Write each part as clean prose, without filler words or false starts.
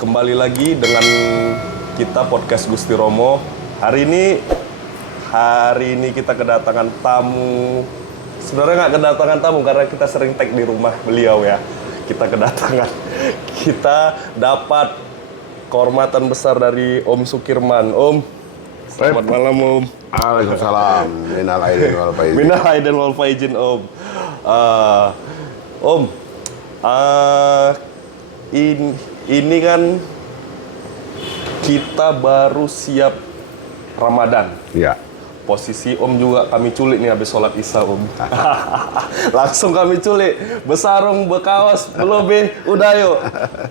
Kembali lagi dengan kita podcast Gusti Romo. Hari ini kita kedatangan tamu. Sebenarnya nggak kedatangan tamu karena kita sering tag di rumah beliau ya. Kita dapat kehormatan besar dari Om Sukirman. Om, selamat malam Om. Waalaikumsalam. Minal aidin wal faizin. Minal aidin wal faizin Om. Om, ini kan kita baru siap Ramadan. Iya. Posisi Om juga kami culik nih habis sholat Isya Om. Langsung kami culik, besarung, bekawas, belobeh, udah yuk.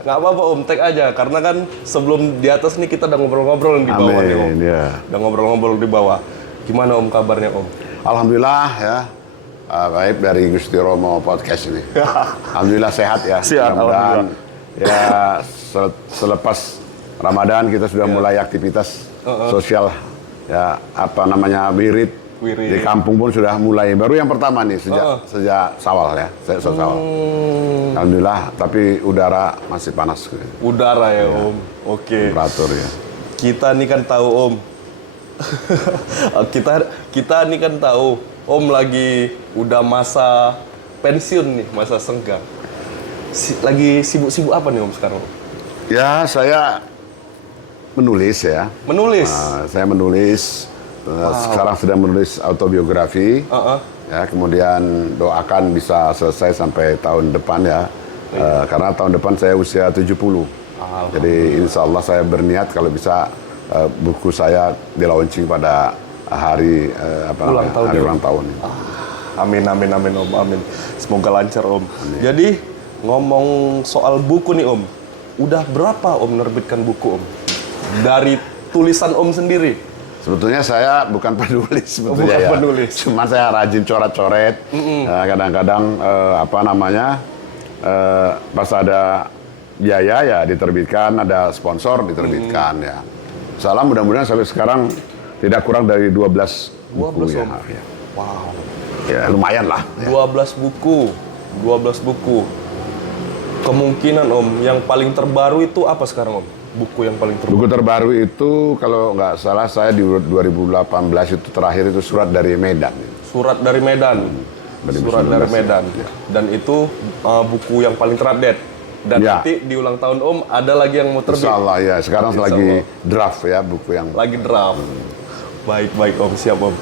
Nggak apa-apa Om, tag aja. Karena kan sebelum di atas nih kita udah ngobrol-ngobrol di bawah nih Om. Ya. Udah ngobrol-ngobrol di bawah. Gimana Om kabarnya Om? Alhamdulillah ya. Baik dari Gusti Romo Podcast ini. Alhamdulillah sehat ya. Sehat, Mudah-mudahan ya selepas Ramadan kita sudah mulai aktivitas sosial ya, apa namanya, wirid. Di kampung pun sudah mulai, baru yang pertama nih sejak Syawal ya, Syawal. Alhamdulillah, tapi udara masih panas. Udara ya Om. Oke. Temperatur ya. Kita nih kan tahu Om. kita nih kan tahu Om lagi udah masa pensiun nih, masa senggang. Lagi sibuk-sibuk apa nih Om sekarang? Ya, saya menulis ya. Menulis? Saya menulis. Sekarang sedang menulis autobiografi. Ya, kemudian doakan bisa selesai sampai tahun depan ya. Karena tahun depan saya usia 70. Jadi insya Allah saya berniat kalau bisa buku saya di-launching pada hari ulang tahun. Amin Om, amin. Semoga lancar Om. Amin. Jadi ngomong soal buku nih Om, udah berapa Om menerbitkan buku Om? Dari tulisan Om sendiri? Sebetulnya saya bukan penulis sebetulnya ya. Penulis. Cuma saya rajin coret-coret. Kadang-kadang pas ada biaya ya diterbitkan, ada sponsor diterbitkan ya. Salah mudah-mudahan sampai sekarang tidak kurang dari 12 buku ya. Wow. Ya lumayan lah. Ya. 12 buku. Kemungkinan Om, yang paling terbaru itu apa sekarang Om? Buku yang paling terbaru? Buku terbaru itu kalau nggak salah saya di 2018 itu terakhir itu Surat dari Medan. Surat dari Medan. Surat dari Medan. Ya. Dan itu buku yang paling terupdate. Dan ya. nanti di ulang tahun Om ada lagi yang mau terbit. Insya Allah ya. Sekarang lagi draft ya buku yang. Lagi draft. Baik Om, siap Om.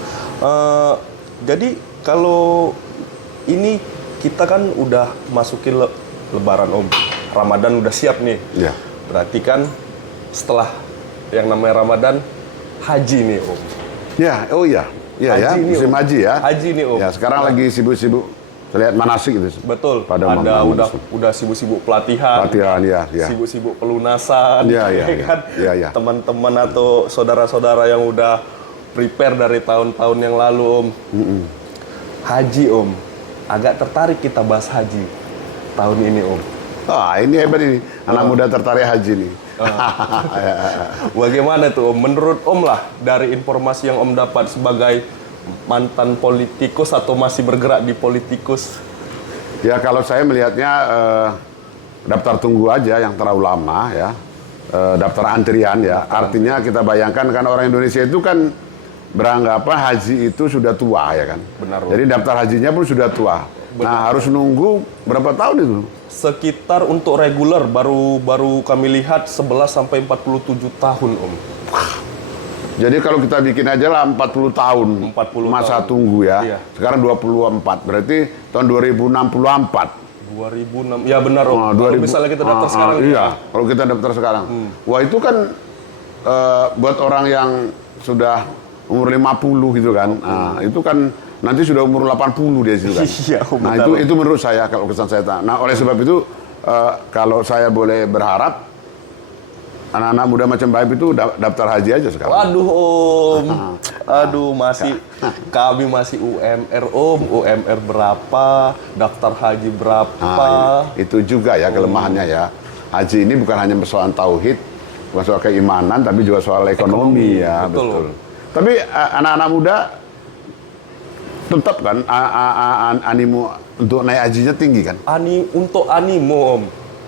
Jadi kalau ini kita kan udah masukin Lebaran Om. Ramadan udah siap nih. Ya. Berarti kan setelah yang namanya Ramadan, haji nih Om. Ya, oh iya. Iya ya, musim haji ya. Haji nih Om. Ya, sekarang lagi sibuk-sibuk lihat manasik gitu. Betul. Pada udah sibuk-sibuk pelatihan. Pelatihan ya. Sibuk-sibuk pelunasan. Iya. Kan? Iya. Teman-teman atau saudara-saudara yang udah prepare dari tahun-tahun yang lalu Om. Haji Om. Agak tertarik kita bahas haji tahun ini Om. Ini hebat ini. Anak muda tertarik haji nih. Bagaimana tuh Om? Menurut Om lah, dari informasi yang Om dapat sebagai mantan politikus atau masih bergerak di politikus? Ya kalau saya melihatnya daftar tunggu aja yang terlalu lama ya. Daftar antrian ya. Artinya kita bayangkan kan orang Indonesia itu kan beranggapan haji itu sudah tua ya kan. Benar. Jadi daftar hajinya pun sudah tua. Benar. Nah harus nunggu berapa tahun itu? Sekitar untuk reguler baru kami lihat 11 sampai 47 tahun Om. Jadi kalau kita bikin aja lah 40 tahun 40 masa tahun. tunggu ya. Iya. Sekarang 24, berarti tahun 2064. 2006, ya benar Om. Kalau misalnya kita daftar sekarang. Iya, kalau kita daftar sekarang. Wah itu kan buat orang yang sudah umur 50 gitu kan. Nah, itu kan nanti sudah umur 80 dia situ kan. Iya, nah itu menurut saya kalau kesan saya. Nah oleh sebab itu kalau saya boleh berharap anak-anak muda macam Baip itu daftar haji aja sekarang. Waduh Om, aduh kami masih UMR Om, UMR berapa, daftar haji berapa. Itu juga ya kelemahannya ya. Haji ini bukan hanya persoalan tauhid, bukan soal keimanan, tapi juga soal ekonomi ya. Betul. Tapi anak-anak muda tetap kan animo untuk naik hajinya tinggi kan? Untuk animo Om,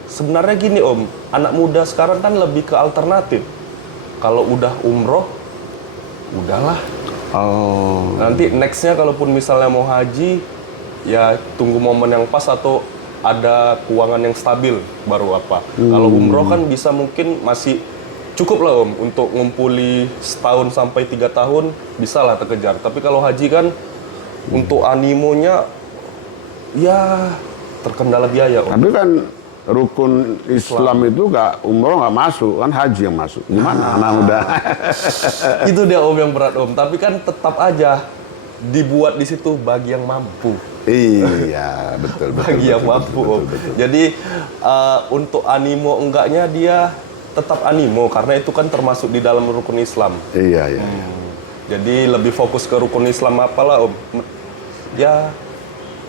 sebenarnya gini Om, anak muda sekarang kan lebih ke alternatif. Kalau udah umroh, udahlah. Oh. Nanti nextnya kalaupun misalnya mau haji, ya tunggu momen yang pas atau ada keuangan yang stabil baru apa. Kalau umroh kan bisa mungkin masih cukup lah Om untuk ngumpuli setahun sampai 3 tahun bisa lah terkejar. Tapi kalau haji kan untuk animonya ya terkendala biaya Om. Tapi kan rukun Islam itu umroh nggak masuk, kan haji yang masuk. Gimana anak muda? Itu dia Om yang berat Om. Tapi kan tetap aja dibuat di situ bagi yang mampu. Iya, betul. Bagi yang mampu Om. Jadi untuk animo enggaknya dia tetap animo karena itu kan termasuk di dalam rukun Islam. Iya. Jadi lebih fokus ke rukun Islam apalah Om. Ya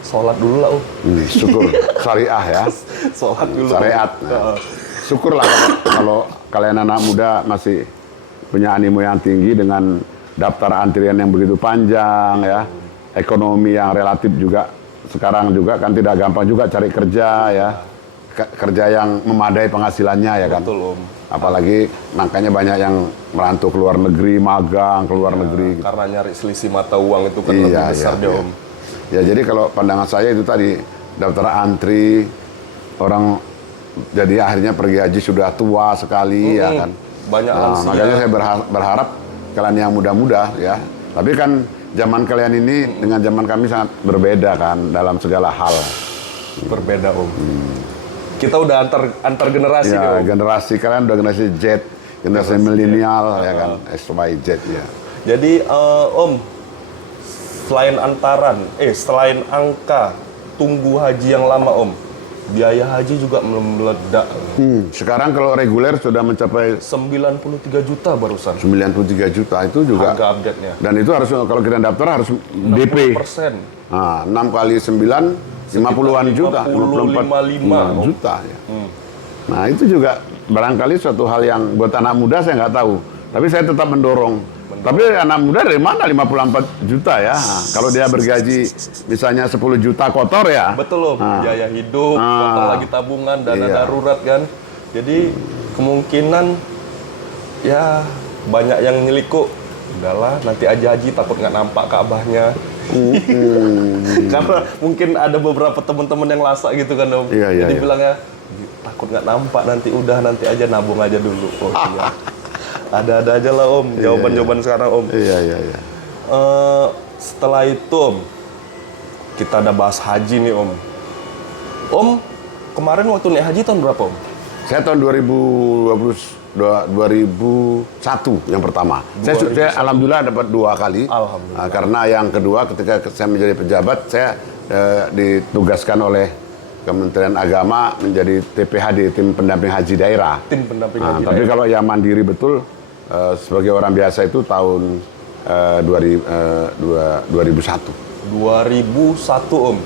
sholat dulu lah Om. Syukur syariah ya. Sholat dulu. Syariat. Nah, syukurlah kalau kalian anak muda masih punya animo yang tinggi dengan daftar antrian yang begitu panjang ya. Ekonomi yang relatif juga sekarang juga kan tidak gampang juga cari kerja ya. Kerja yang memadai penghasilannya ya kan. Betul Om. Apalagi makanya banyak yang merantau ke luar negeri, magang ke luar negeri. Gitu. Karena nyari selisih mata uang itu kan lebih besar dia Om. Ya jadi kalau pandangan saya itu tadi daftar antri orang jadi akhirnya pergi haji sudah tua sekali ya kan. Banyak lansia. Makanya saya berharap kalian yang muda-muda ya. Tapi kan zaman kalian ini dengan zaman kami sangat berbeda kan dalam segala hal. Berbeda Om. Kita udah antar generasi Ya, Om. generasi kalian udah generasi Z, generasi milenial ya kan, XYZ ya. Jadi Om, selain angka tunggu haji yang lama Om, biaya haji juga meledak. Sekarang kalau reguler sudah mencapai 93 juta barusan 93 juta itu juga. harga update-nya. Dan itu harus kalau kita daftar harus DP. 60%. Nah, 6 kali 9 50-an juta, 55 juta ya. Nah, itu juga barangkali suatu hal yang buat anak muda saya nggak tahu. Tapi saya tetap mendorong. Tapi anak muda dari mana 54 juta ya? Nah, kalau dia bergaji misalnya 10 juta kotor ya. Betul Om, biaya hidup, potong lagi tabungan, dana darurat kan. Jadi kemungkinan ya banyak yang nyeliku. Udahlah, nanti aja haji takut nggak nampak Ka'bahnya. Karena mungkin ada beberapa teman-teman yang lasak gitu kan Om. Jadi bilangnya takut nggak nampak nanti aja nabung aja dulu. Oh iya. Ada aja lah Om jawaban-jawaban sekarang Om. Iya. Setelah itu Om, kita ada bahas haji nih Om. Om kemarin waktu naik haji tahun berapa Om? Saya tahun 2001 yang pertama. Saya alhamdulillah dapat 2 kali. Alhamdulillah. Karena yang kedua ketika saya menjadi pejabat, saya ditugaskan oleh Kementerian Agama menjadi TPHD, tim pendamping haji daerah. Tim pendamping haji Tapi kalau yang mandiri betul sebagai orang biasa itu tahun 2001. 2001 Om.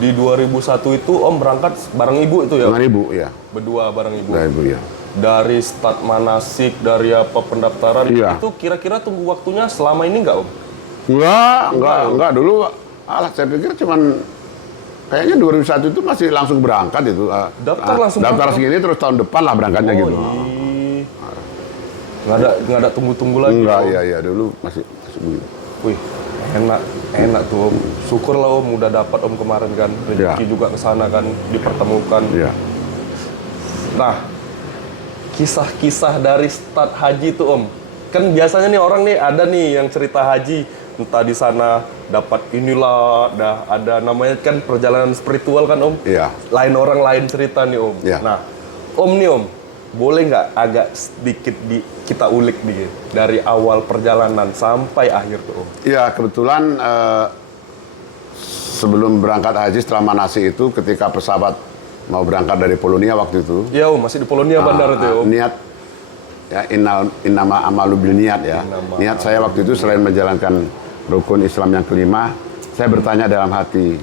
Di 2001 itu Om berangkat bareng Ibu itu ya? Dengan Ibu, ya. Berdua bareng Ibu. Dengan Ibu, ya. Dari start manasik, dari apa pendaftaran, Iya. itu kira-kira tunggu waktunya selama ini nggak Om? Enggak dulu. Saya pikir cuman kayaknya 2001 itu masih langsung berangkat itu. Daftar langsung daftar berangkat? segini terus tahun depan lah berangkatnya gitu. Nggak ada tunggu-tunggu lagi. Enggak, Om. iya dulu masih begitu. Wih, enak tuh Om. Syukur lah Om udah dapat Om kemarin kan. Rezeki juga ke sana kan dipertemukan. Iya. Nah, kisah-kisah dari start haji tuh Om. Kan biasanya nih orang nih ada nih yang cerita haji, entah di sana dapat inilah, ada namanya kan perjalanan spiritual kan Om. Iya. Lain orang lain cerita nih Om. Iya. Nah, Om nih Om, boleh nggak agak sedikit kita ulik nih dari awal perjalanan sampai akhir tuh Om? Iya, kebetulan sebelum berangkat haji setelah manasik itu ketika pesawat mau berangkat dari Polonia waktu itu. Iya Om, masih di Polonia bandara tuh ya Om. Niat ya innama amalu bil niat ya. Niat saya waktu itu selain menjalankan rukun Islam yang kelima, saya bertanya dalam hati.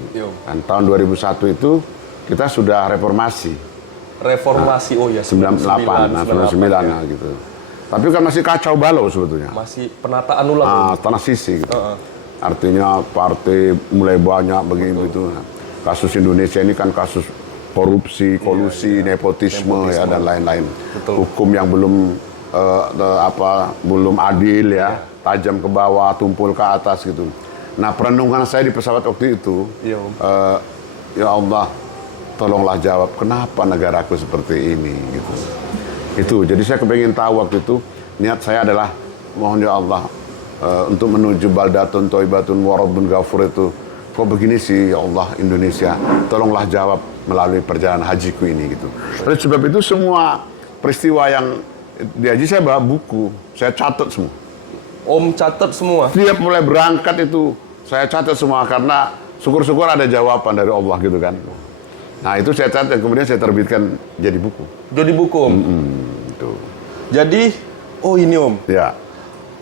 Dan tahun 2001 itu kita sudah reformasi. Reformasi, oh ya 98, 99 gitu. Tapi kan masih kacau balau sebetulnya. Masih penataan ulang. Tanah sisi gitu. Artinya partai mulai banyak begini gitu. Kasus Indonesia ini kan kasus korupsi, kolusi, nepotisme ya dan lain-lain. Betul. Hukum yang belum belum adil ya, tajam ke bawah, tumpul ke atas gitu. Nah, perenungan saya di pesawat waktu itu, Iya, Om. ya Allah, tolonglah jawab kenapa negaraku seperti ini gitu. Itu. Jadi saya kepengen tahu waktu itu niat saya adalah mohon ya Allah untuk menuju baldatun thayyibatun wa rabbun ghafur itu. Kok begini sih ya Allah Indonesia? Tolonglah jawab melalui perjalanan hajiku ini gitu. Oleh sebab itu semua peristiwa yang di haji saya bawa buku, saya catat semua. Om catat semua. Setiap mulai berangkat itu saya catat semua karena syukur-syukur ada jawaban dari Allah gitu kan. Nah itu saya catat kemudian saya terbitkan jadi buku. Jadi buku, Om. Itu. Jadi, oh ini Om, Ya,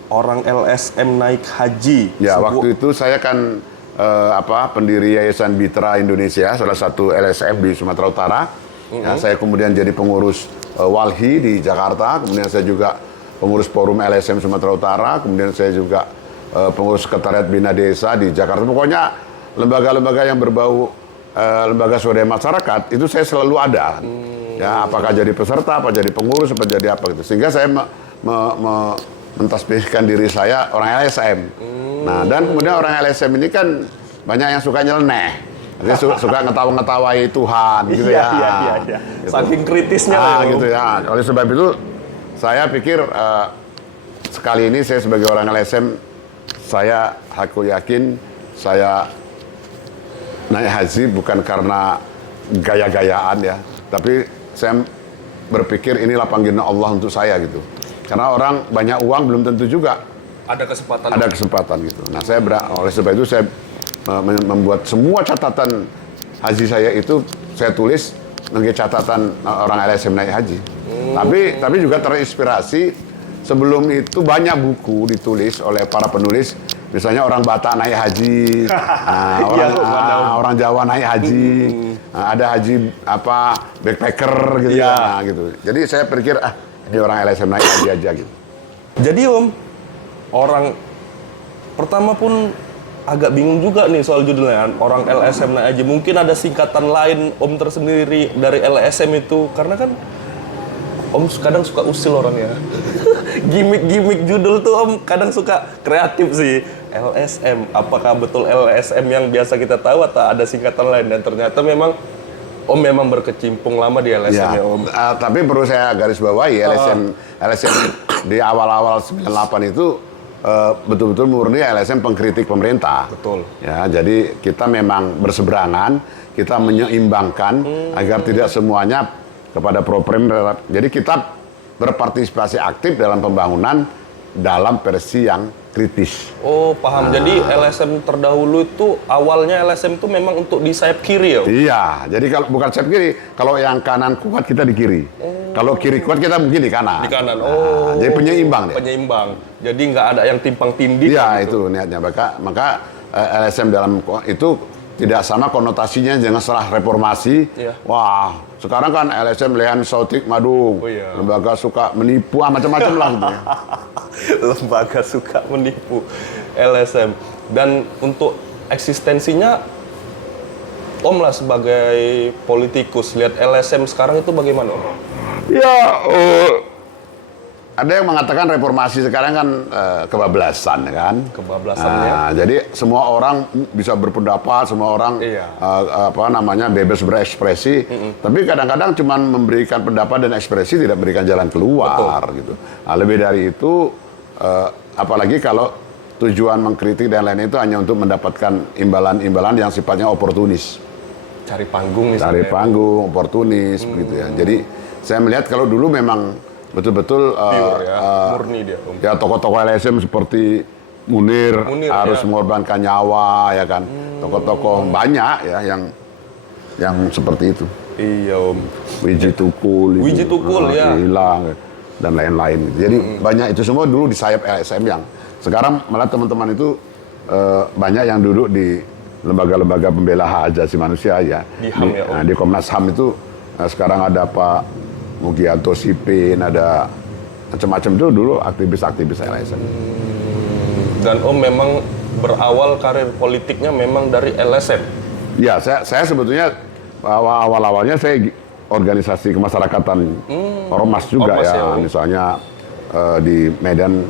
orang LSM naik haji. ya waktu itu saya kan pendiri Yayasan Bitra Indonesia, salah satu LSM di Sumatera Utara. Ya, saya kemudian jadi pengurus Walhi di Jakarta, kemudian saya juga pengurus Forum LSM Sumatera Utara, kemudian saya juga pengurus Sekretariat Bina Desa di Jakarta. Pokoknya lembaga-lembaga yang berbau lembaga swadaya masyarakat itu saya selalu ada. Ya, apakah jadi peserta, apa jadi pengurus, apa jadi apa gitu. Sehingga saya mentasbihkan diri saya orang LSM. Nah, dan kemudian orang LSM ini kan banyak yang suka nyeleneh. Dia suka ngetawa-ngetawai Tuhan gitu ya. Iya. Gitu. Saking kritisnya lah gitu ya. Oleh sebab itu saya pikir sekali ini saya sebagai orang LSM aku yakin saya naik haji bukan karena gaya-gayaan ya, tapi saya berpikir inilah panggilan Allah untuk saya gitu. Karena orang banyak uang belum tentu juga ada kesempatan. ada kesempatan gitu. Nah, oleh sebab itu saya membuat semua catatan haji saya itu saya tulis sebagai catatan orang LSM naik haji. Tapi juga terinspirasi sebelum itu banyak buku ditulis oleh para penulis, misalnya orang Batak naik haji, orang Jawa naik haji, ada haji backpacker gitu ya gitu. Jadi saya pikir ini orang LSM naik haji aja gitu. Jadi Om, orang pertama pun agak bingung juga nih soal judulnya, orang LSM naik haji. Mungkin ada singkatan lain Om tersendiri dari LSM itu, karena kan Om kadang suka usil orangnya. Gimik-gimik judul tuh Om kadang suka kreatif sih. LSM, apakah betul LSM yang biasa kita tahu atau ada singkatan lain? Dan ternyata memang Om memang berkecimpung lama di LSM ya Om. Tapi perlu saya garis bawahi LSM di awal-awal 98 itu betul-betul murni LSM pengkritik pemerintah. Betul. Ya, jadi kita memang berseberangan, kita menyeimbangkan agar tidak semuanya kepada pro-pemerintah. Jadi kita berpartisipasi aktif dalam pembangunan dalam versi yang kritis. Oh, paham. Jadi LSM terdahulu itu awalnya LSM itu memang untuk di sayap kiri ya? Iya, jadi kalau bukan sayap kiri, kalau yang kanan kuat kita di kiri. Kalau kiri kuat kita mungkin di kanan. Di kanan. Oh. Jadi penyeimbang dia. Penyeimbang. Jadi nggak ada yang timpang tindih. Iya, gitu. itu niatnya. Maka LSM dalam itu tidak sama konotasinya dengan setelah reformasi. Iya. Wah, sekarang kan LSM Lehan Sautik Madung, Oh, iya. lembaga suka menipu macam-macam lah gitu ya. Lembaga suka menipu LSM. Dan untuk eksistensinya Om lah sebagai politikus lihat LSM sekarang itu bagaimana Om? Ya, ada yang mengatakan reformasi sekarang kan kebablasan kan. Kebablasannya. Nah, jadi semua orang bisa berpendapat, semua orang bebas berekspresi. Tapi kadang-kadang cuma memberikan pendapat dan ekspresi, tidak memberikan jalan keluar. Betul. Gitu. Nah, lebih dari itu, apalagi kalau tujuan mengkritik dan lain itu hanya untuk mendapatkan imbalan-imbalan yang sifatnya oportunis. Cari panggung misalnya. Cari panggung, oportunis, begitu ya. Jadi saya melihat kalau dulu memang betul-betul Pure, murni dia Om. ya tokoh-tokoh LSM seperti Munir harus mengorbankan nyawa ya kan. Tokoh-tokoh banyak ya yang seperti itu. Iya Om. Wiji Tukul, Wiji Tukul, ya. Hilang dan lain-lain. Jadi banyak itu semua dulu di sayap LSM yang sekarang malah teman-teman itu banyak yang duduk di lembaga-lembaga pembela hak asasi manusia ya. Di HAM ya Om. Di Komnas HAM itu sekarang ada Pak Mugianto Sipin, ada macam-macam itu dulu aktivis-aktivis LSM. Dan Om memang berawal karir politiknya memang dari LSM. Ya, saya sebetulnya awalnya saya organisasi kemasyarakatan ormas juga Ormas ya. ya, Om. Misalnya di Medan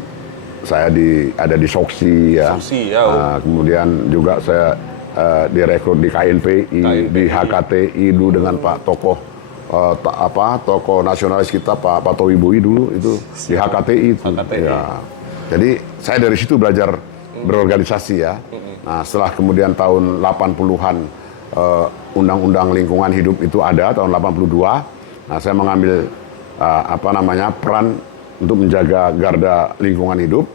saya ada di Soksi ya. Soksi, ya, Om. Kemudian juga saya direkrut di KNPI, di HKTI dulu dengan Pak tokoh tokoh nasionalis kita Pak Patowi Bui dulu itu di HKTI itu. HKTI. Ya. Jadi saya dari situ belajar berorganisasi ya. Nah, setelah kemudian tahun 80-an Undang-Undang Lingkungan Hidup itu ada tahun 82. Nah, saya mengambil peran untuk menjaga garda lingkungan hidup.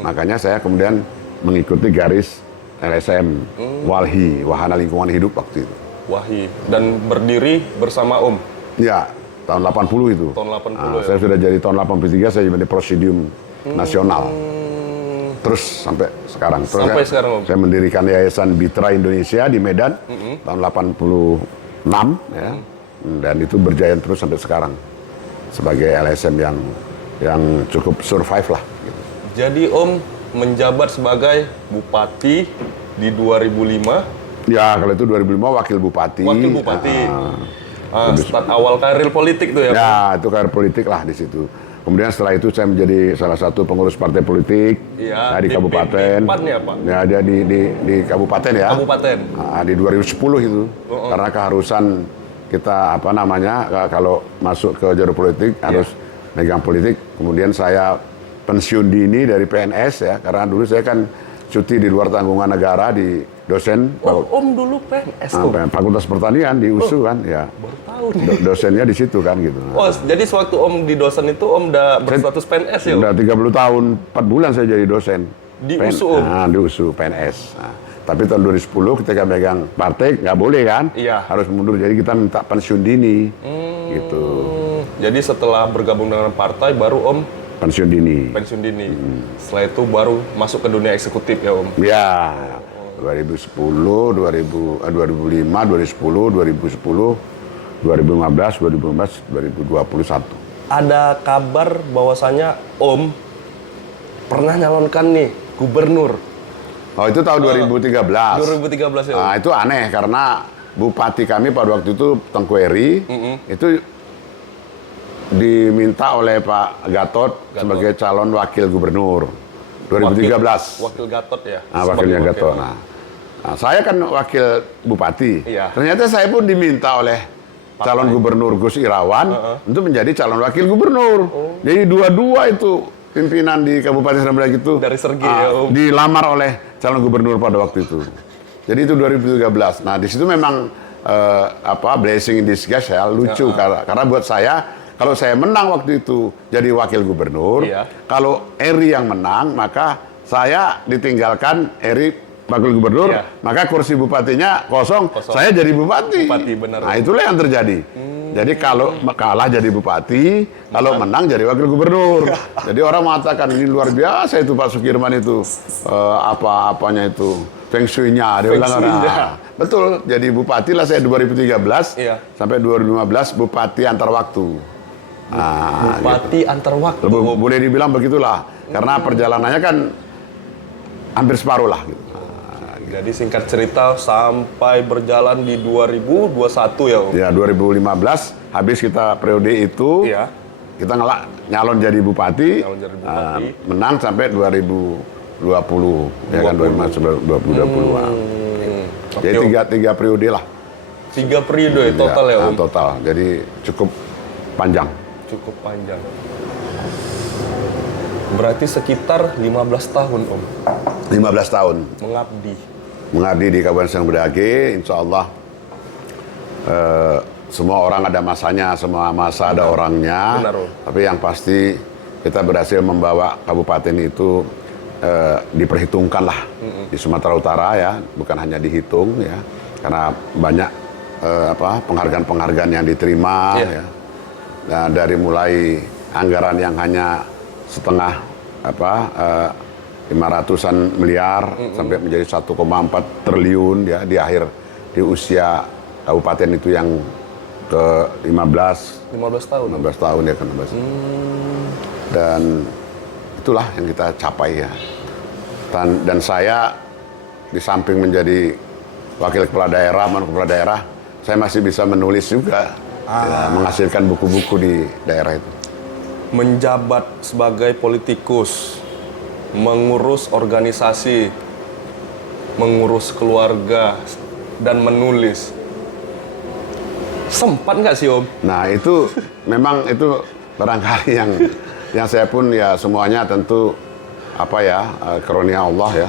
Makanya saya kemudian mengikuti garis LSM Walhi, Wahana Lingkungan Hidup waktu itu. Wahi. Dan berdiri bersama Om. Ya, tahun 80 itu. Tahun 80 Nah, ya. saya sudah jadi tahun 83 saya jadi Presidium Nasional. Terus sampai sekarang. Terus Sampai sekarang, Om. saya mendirikan Yayasan Bitra Indonesia di Medan tahun 86 ya. Dan itu berjaya terus sampai sekarang sebagai LSM yang cukup survive lah. Gitu. Jadi Om menjabat sebagai Bupati di 2005. Ya, kalau itu 2005 Wakil Bupati. Wakil Bupati. Start awal karir politik tuh ya, Pak? Ya, itu karir politik lah di situ. Kemudian setelah itu saya menjadi salah satu pengurus partai politik Iya, di kabupaten. di PAN ya, Pak? Ya, ada di kabupaten ya. Kabupaten. Di 2010 itu. Karena keharusan kita kalau masuk ke jalur politik harus megang politik. Kemudian saya pensiun dini dari PNS ya, karena dulu saya kan cuti di luar tanggungan negara di dosen. Om dulu PNS tuh. Fakultas Pertanian di USU kan, ya. Baru tahu nih. Dosennya di situ kan gitu. Jadi sewaktu Om di dosen itu Om udah berstatus PNS ya, Om? Udah 30 tahun, 4 bulan saya jadi dosen. Di USU, Om? Di USU, PNS. Nah, tapi tahun 2010 ketika megang partai, nggak boleh kan? Iya. Harus mundur, jadi kita minta pensiun dini. Gitu. Jadi setelah bergabung dengan partai, baru Om Pensiun dini. pensiun dini. Setelah itu baru masuk ke dunia eksekutif ya, Om? Ya, 2010, 2005, 2010, 2010, 2015, 2021. Ada kabar bahwasanya Om pernah nyalonkan nih gubernur. Oh, itu tahun 2013. 2013 ya, Om? Nah, itu aneh karena bupati kami pada waktu itu Tengku Eri itu diminta oleh Pak Gatot sebagai calon wakil gubernur 2013. Wakil Gatot ya? Wakilnya Sebagai Gatot. wakil. Nah, saya kan wakil bupati. Iya. Ternyata saya pun diminta oleh calon gubernur Gus Irawan untuk menjadi calon wakil gubernur. Jadi dua-dua itu pimpinan di Kabupaten Srembang itu Dari Sergi ya, Om? dilamar oleh calon gubernur pada waktu itu. Jadi itu 2013. Nah, di situ memang blessing in disguise ya, lucu karena buat saya kalau saya menang waktu itu jadi wakil gubernur, kalau Eri yang menang maka saya ditinggalkan Eri wakil gubernur, maka kursi bupatinya kosong, saya jadi bupati. Benar. Nah, itulah yang terjadi. Jadi kalau kalah jadi bupati, kalau menang jadi wakil gubernur. Jadi orang mengatakan ini luar biasa itu Pak Sukirman itu apa-apanya itu feng shui-nya. Dia bilang, betul. Jadi bupati lah saya 2013 sampai 2015 bupati antar waktu. Bupati antar waktu. Boleh dibilang begitulah. Karena perjalanannya kan hampir separuh lah. Gitu. Jadi singkat cerita sampai berjalan di 2021 ya, Om? Ya, 2015 habis kita periode itu. Kita nyalon jadi bupati. Menang sampai 2020. Ya kan 2020. Jadi tiga periode lah. 3 periode total ya, Om? Total. Jadi cukup panjang. Cukup panjang. Berarti sekitar 15 tahun, Om? 15 tahun. Mengabdi di Kabupaten Srembang Bedagai, insya Allah semua orang ada masanya, semua masa ada orangnya. Benar, Om. Tapi yang pasti kita berhasil membawa kabupaten itu diperhitungkan lah di Sumatera Utara ya, bukan hanya dihitung ya, karena banyak penghargaan-penghargaan yang diterima ya. Nah, dari mulai anggaran yang hanya setengah 500-an miliar sampai menjadi 1,4 triliun ya di usia kabupaten itu yang ke 15 tahun. 15 tahun ya kan. Dan itulah yang kita capai ya. Dan saya di samping menjadi wakil kepala daerah, saya masih bisa menulis juga, ya, menghasilkan buku-buku di daerah itu. Menjabat sebagai politikus, mengurus organisasi, mengurus keluarga, dan menulis. Sempat nggak sih Om? Nah itu memang itu barangkali yang saya pun ya semuanya tentu apa ya karunia Allah ya.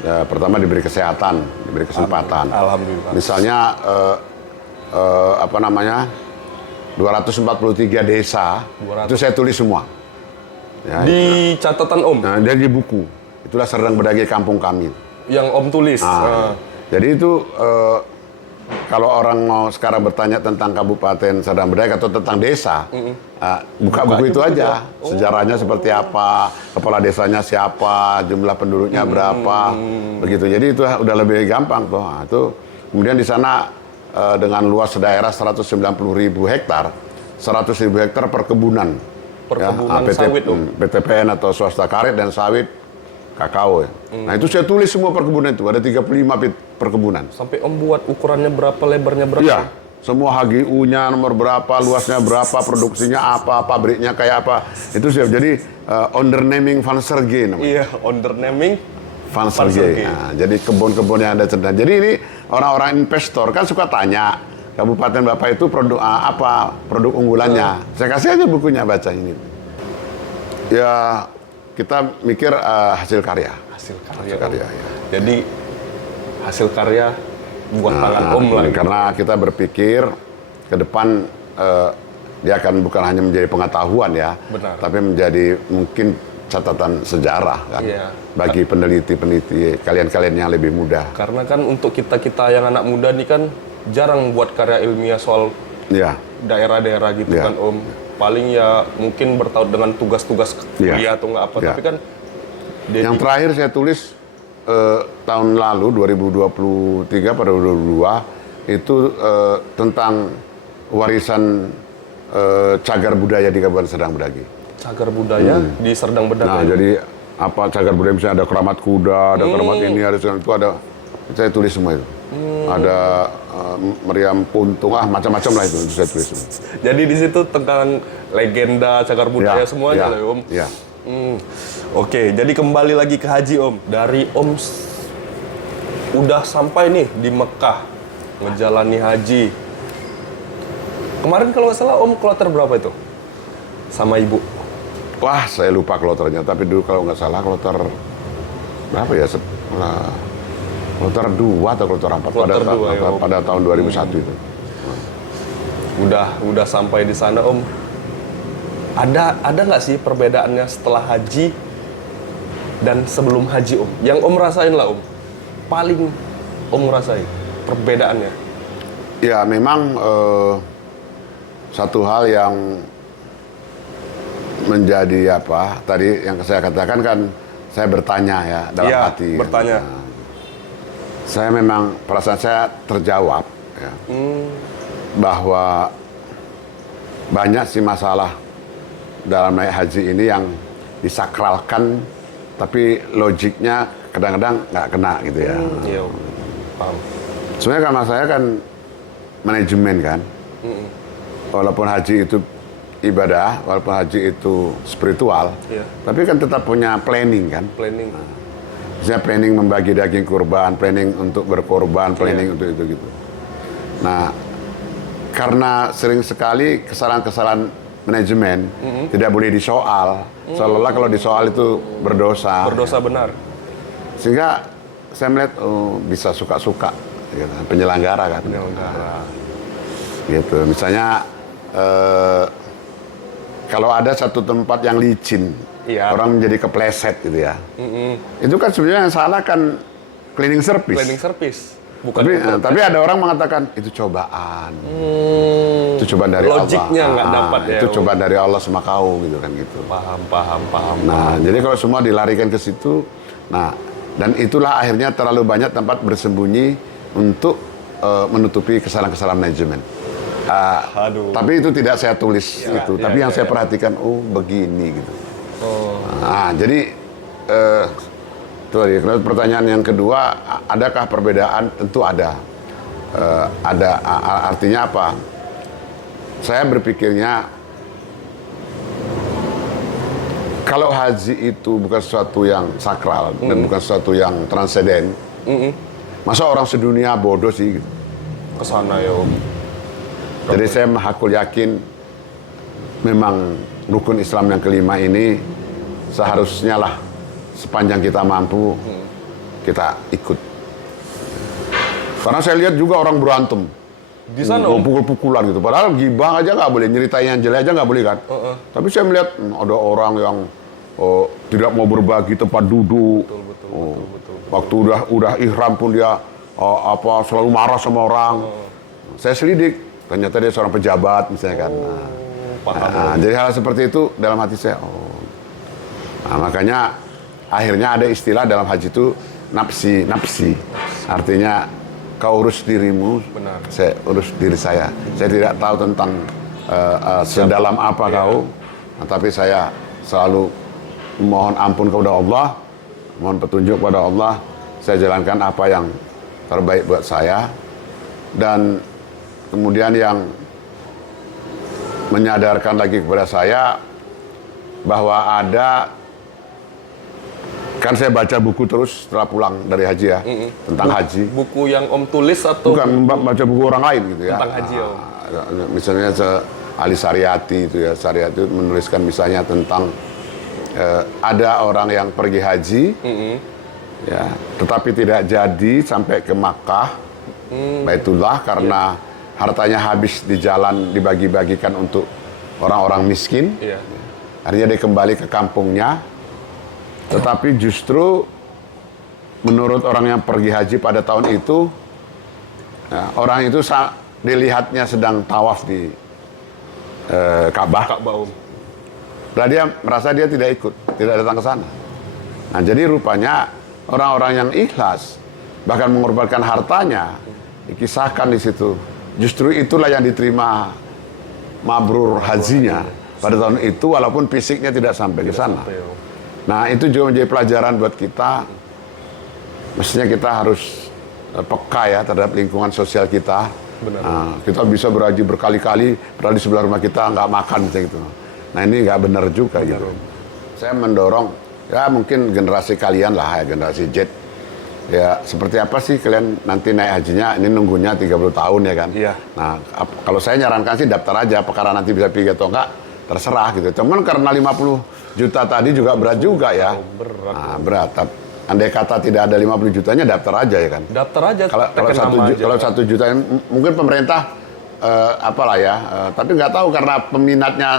Ya, pertama diberi kesehatan, diberi kesempatan. Alhamdulillah. Misalnya apa namanya 243 desa 200. itu saya tulis semua. Ya, Di catatan Om, nah, dari buku itulah Serdang Bedage Kampung Kami. yang Om tulis. Jadi itu kalau orang mau sekarang bertanya tentang Kabupaten Serdang Bedagai atau tentang desa, buka buku itu aja. Sejarahnya seperti apa, kepala desanya siapa, jumlah penduduknya berapa, begitu. Jadi itu udah lebih gampang tuh. Nah, itu kemudian di sana dengan luas daerah 190.000 hektar, 100.000 hektar perkebunan. Perkebunan sawit, Om. PTPN atau swasta karet dan sawit kakao ya. Nah itu saya tulis semua perkebunan itu, ada 35 perkebunan. Sampai Om buat ukurannya berapa, lebarnya berapa? Iya, semua HGU-nya nomor berapa, luasnya berapa, produksinya apa, pabriknya kayak apa. Itu siap. Jadi ondernaming van Serge namanya. Iya, ondernaming Van Serge. Nah, jadi kebun-kebun yang ada cerdas. Jadi ini orang-orang investor kan suka tanya, Kabupaten Bapak itu produk apa, produk unggulannya. Saya kasih aja bukunya, baca ini. Ya, kita mikir hasil karya. hasil Hasil karya. karya, ya. Jadi hasil karya buat tangan Om lah. Karena kita berpikir ke depan dia akan bukan hanya menjadi pengetahuan ya, Benar. tapi menjadi mungkin catatan sejarah kan Iya. bagi peneliti-peneliti kalian-kalian yang lebih muda. Karena kan untuk kita-kita yang anak muda nih kan jarang buat karya ilmiah soal Ya, daerah-daerah gitu Iya. kan Om. Paling ya mungkin bertaut dengan tugas-tugas Iya. kuliah atau nggak apa. Iya. Tapi kan yang terakhir saya tulis tahun lalu 2023 pada 2022 itu tentang warisan cagar budaya di Kabupaten Serdang Bedagai. cagar budaya di Serdang Nah, Bedagai. jadi apa cagar budaya misalnya ada keramat kuda, ada keramat ini, ada itu ada. Saya tulis semua itu. Ada meriam puntung, macam-macam lah itu saya tulis semua. Jadi di situ tentang legenda cagar budaya Ya, semuanya ya, lah ya, Om. ya. Oke, jadi kembali lagi ke haji Om. Dari Om udah sampai nih di Mekah ngejalani haji. Kemarin kalau nggak salah Om kloter berapa itu? Sama Ibu? Wah, saya lupa kloternya, tapi dulu kalau nggak salah kloter berapa ya? Kloter 2 atau kloter 4 Kloter 2, ya, Om. pada tahun 2001 itu. Udah sampai di sana Om. Ada nggak sih perbedaannya setelah haji dan sebelum haji Om? Yang Om rasain lah Om. Paling Om rasain perbedaannya. Ya, memang satu hal yang menjadi apa? Tadi yang saya katakan kan saya bertanya ya dalam Iya, hati. bertanya. Nah, saya memang perasaan saya terjawab ya, bahwa banyak sih masalah dalam naik haji ini yang disakralkan tapi logiknya kadang-kadang nggak kena gitu ya. Iya Om. Paham. Sebenarnya karena saya kan manajemen kan, walaupun haji itu ibadah, walaupun haji itu spiritual, Iya. tapi kan tetap punya planning kan. Planning. Misalnya planning membagi daging kurban, planning untuk berkorban, planning untuk itu gitu. Nah, karena sering sekali kesalahan-kesalahan manajemen tidak boleh disoal, seolah-olah kalau disoal itu berdosa. Berdosa benar. Sehingga saya melihat bisa suka-suka gitu, penyelenggara kan. Penyelenggara. Gitu. Misalnya kalau ada satu tempat yang licin, Iya. orang menjadi kepleset gitu ya. Itu kan sebenarnya yang salah kan cleaning service. Cleaning service. Bukan Tapi ada orang mengatakan itu cobaan. Itu cobaan dari Allah. Logiknya nggak dapat ya, Itu Om. cobaan dari Allah sama kau gitu kan gitu. Paham. Nah, jadi kalau semua dilarikan ke situ, nah, dan itulah akhirnya terlalu banyak tempat bersembunyi untuk menutupi kesalahan-kesalahan manajemen. Aduh. Tapi itu tidak saya tulis Ya, itu. ya, Tapi yang ya, saya ya. perhatikan, begini gitu. Oh. Nah, jadi itu tadi. Pertanyaan yang kedua, adakah perbedaan? Tentu ada. artinya apa? Saya berpikirnya kalau haji itu bukan sesuatu yang sakral dan bukan sesuatu yang transenden, masa orang sedunia bodoh sih? Gitu. Kesana ya Om. Jadi saya hakul yakin memang rukun Islam yang kelima ini seharusnya lah sepanjang kita mampu kita ikut. Karena saya lihat juga orang berantem Di sana Om. pukul-pukulan gitu. Padahal gibah aja nggak boleh, nyeritain yang jelek aja nggak boleh kan. Tapi saya melihat ada orang yang tidak mau berbagi tempat duduk. Betul. Waktu udah ihram pun dia selalu marah sama orang. Saya selidik, ternyata dia seorang pejabat misalnya kan. Jadi hal seperti itu dalam hati saya. Nah, makanya akhirnya ada istilah dalam haji itu nafsi. Artinya kau urus dirimu, Benar. saya urus diri saya. Saya tidak tahu tentang sedalam apa kau, tapi saya selalu mohon ampun kepada Allah, mohon petunjuk kepada Allah. Saya jalankan apa yang terbaik buat saya, dan kemudian yang menyadarkan lagi kepada saya bahwa kan saya baca buku terus setelah pulang dari haji ya, tentang haji. Buku yang Om tulis atau Bukan baca buku orang lain gitu ya. tentang haji Om? Misalnya Ali Saryati itu ya, Saryati itu menuliskan misalnya tentang ada orang yang pergi haji, ya, tetapi tidak jadi sampai ke Makkah, Baitullah, karena hartanya habis di jalan dibagi-bagikan untuk orang-orang miskin. Iya. Akhirnya dia kembali ke kampungnya, tetapi justru menurut orang yang pergi haji pada tahun itu, ya, orang itu dilihatnya sedang tawaf di Ka'bah. Ka'bah Om. Dan dia merasa dia tidak ikut, tidak datang ke sana. Nah, jadi rupanya orang-orang yang ikhlas, bahkan mengorbankan hartanya, dikisahkan di situ. Justru itulah yang diterima mabrur hajinya pada tahun itu, walaupun fisiknya tidak sampai ke sana. Nah, itu juga menjadi pelajaran buat kita. Mestinya kita harus peka ya terhadap lingkungan sosial kita. Benar. Nah, kita bisa berhaji berkali-kali, padahal di sebelah rumah kita nggak makan gitu. Nah, ini nggak benar juga gitu. Saya mendorong, ya mungkin generasi kalian lah ya, generasi Z. Ya, seperti apa sih kalian nanti naik hajinya? Ini nunggunya 30 tahun ya kan? Iya. Nah, kalau saya nyarankan sih daftar aja, perkara nanti bisa pergi atau enggak, terserah gitu. Cuman karena 50 juta tadi juga berat juga ya. Berat. Nah, berat. Andai kata tidak ada 50 jutanya, daftar aja ya kan? Daftar aja. Kalau 1 juta, mungkin pemerintah apalah ya, tapi nggak tahu karena peminatnya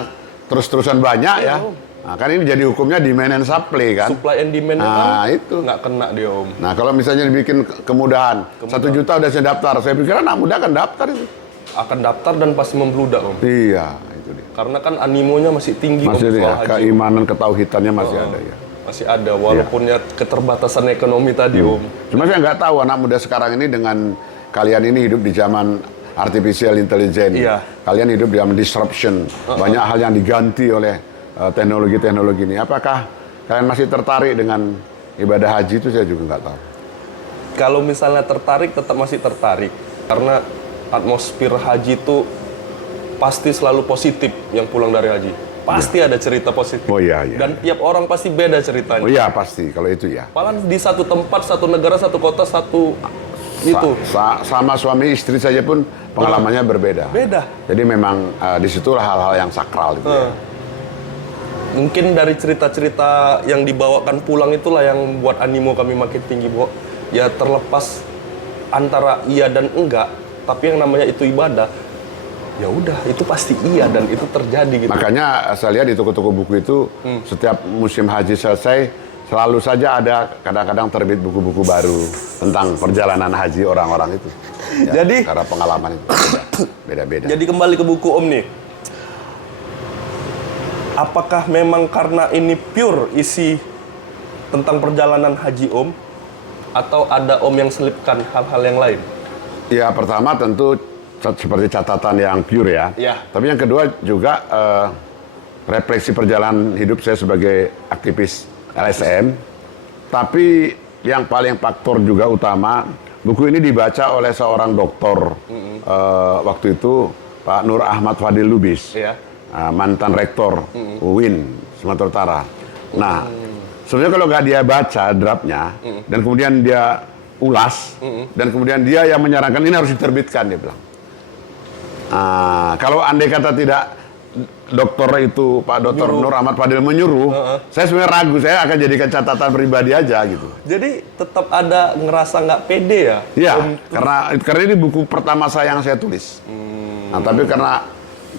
terus-terusan banyak ya. Nah, kan ini jadi hukumnya demand and supply kan. Supply and demand Nah, kan itu. nggak kena dia Om. Nah, kalau misalnya dibikin kemudahan, 1 juta udah saya daftar. Saya pikir anak muda kan daftar itu. Akan daftar dan pasti membludak Om. Iya, itu dia. Karena kan animonya masih tinggi Masih Om, ya, soal haji. keimanan, ketauhidannya masih ada ya. Masih ada, walaupun ya keterbatasan ekonomi tadi Om. Cuma saya nggak tahu anak muda sekarang ini dengan kalian ini hidup di zaman artificial intelligence. Iya. Kalian hidup di zaman disruption. Banyak hal yang diganti oleh teknologi-teknologi ini. Apakah kalian masih tertarik dengan ibadah haji itu? Saya juga nggak tahu. Kalau misalnya tertarik, tetap masih tertarik. Karena atmosfer haji itu pasti selalu positif yang pulang dari haji. Pasti ada cerita positif. Oh iya, iya. Dan tiap orang pasti beda ceritanya. Oh iya pasti, kalau itu ya. Malah di satu tempat, satu negara, satu kota, satu itu. Sama suami istri saja pun pengalamannya berbeda. Beda. Jadi memang disitulah hal-hal yang sakral itu. Ya. Mungkin dari cerita-cerita yang dibawakan pulang itulah yang buat animo kami makin tinggi, Bo. Ya terlepas antara iya dan enggak, tapi yang namanya itu ibadah, ya udah itu pasti iya dan itu terjadi gitu. Makanya saya lihat di toko-toko buku itu setiap musim haji selesai selalu saja ada kadang-kadang terbit buku-buku baru tentang perjalanan haji orang-orang itu. Ya, Jadi karena pengalaman itu beda-beda. Jadi kembali ke buku Om nih. Apakah memang karena ini pure isi tentang perjalanan haji Om, atau ada Om yang selipkan hal-hal yang lain? Ya pertama tentu seperti catatan yang pure ya. Ya. Tapi yang kedua juga refleksi perjalanan hidup saya sebagai aktivis LSM. Tapi yang paling faktor juga utama buku ini dibaca oleh seorang doktor waktu itu Pak Nur Ahmad Fadil Lubis, mantan rektor UIN Sumatera Utara. Nah, sebenarnya kalau nggak dia baca draftnya dan kemudian dia ulas dan kemudian dia yang menyarankan ini harus diterbitkan, dia bilang. Kalau andai kata tidak dokter itu Pak Dr. Nur Ahmad Fadil menyuruh, saya sebenarnya ragu, saya akan jadikan catatan pribadi aja gitu. Jadi tetap ada ngerasa nggak pede ya? Iya, karena ini buku pertama saya yang saya tulis. Nah, tapi karena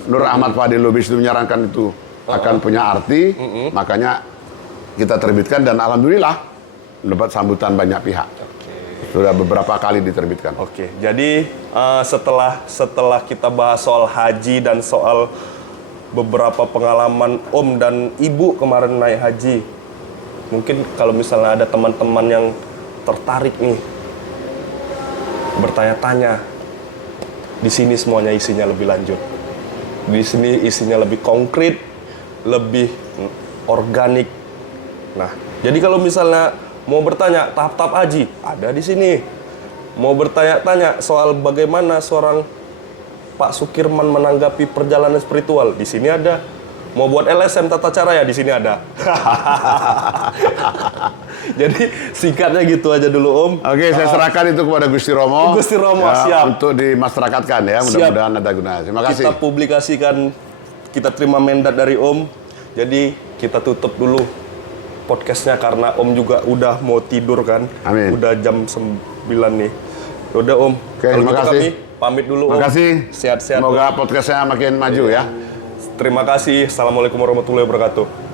Nur Ahmad Fadil Lubis itu menyarankan itu akan punya arti, makanya kita terbitkan dan alhamdulillah mendapat sambutan banyak pihak. Sudah beberapa kali diterbitkan. Oke, jadi setelah kita bahas soal haji dan soal beberapa pengalaman Om dan Ibu kemarin naik haji, mungkin kalau misalnya ada teman-teman yang tertarik nih bertanya-tanya, di sini semuanya isinya lebih lanjut. Di sini isinya lebih konkret, lebih organik. Nah, jadi kalau misalnya mau bertanya tahap-tahap haji, ada di sini. Mau bertanya-tanya soal bagaimana seorang Pak Sukirman menanggapi perjalanan spiritual, di sini ada. Mau buat LSM tata cara ya, di sini ada. Jadi singkatnya gitu aja dulu Om. Oke, saya serahkan itu kepada Gusti Romo. Gusti Romo, ya, siap. untuk dimasyarakatkan ya, mudah-mudahan ada gunanya. Terima kasih. Kita publikasikan, kita terima mandat dari Om. Jadi kita tutup dulu podcastnya karena Om juga udah mau tidur kan. Amin. Udah jam 9 nih. Udah Om. Oke, kalau terima gitu kasih. kami pamit dulu Om. Terima kasih. Sehat-sehat. Semoga podcastnya makin maju ya. Terima kasih. Assalamualaikum warahmatullahi wabarakatuh.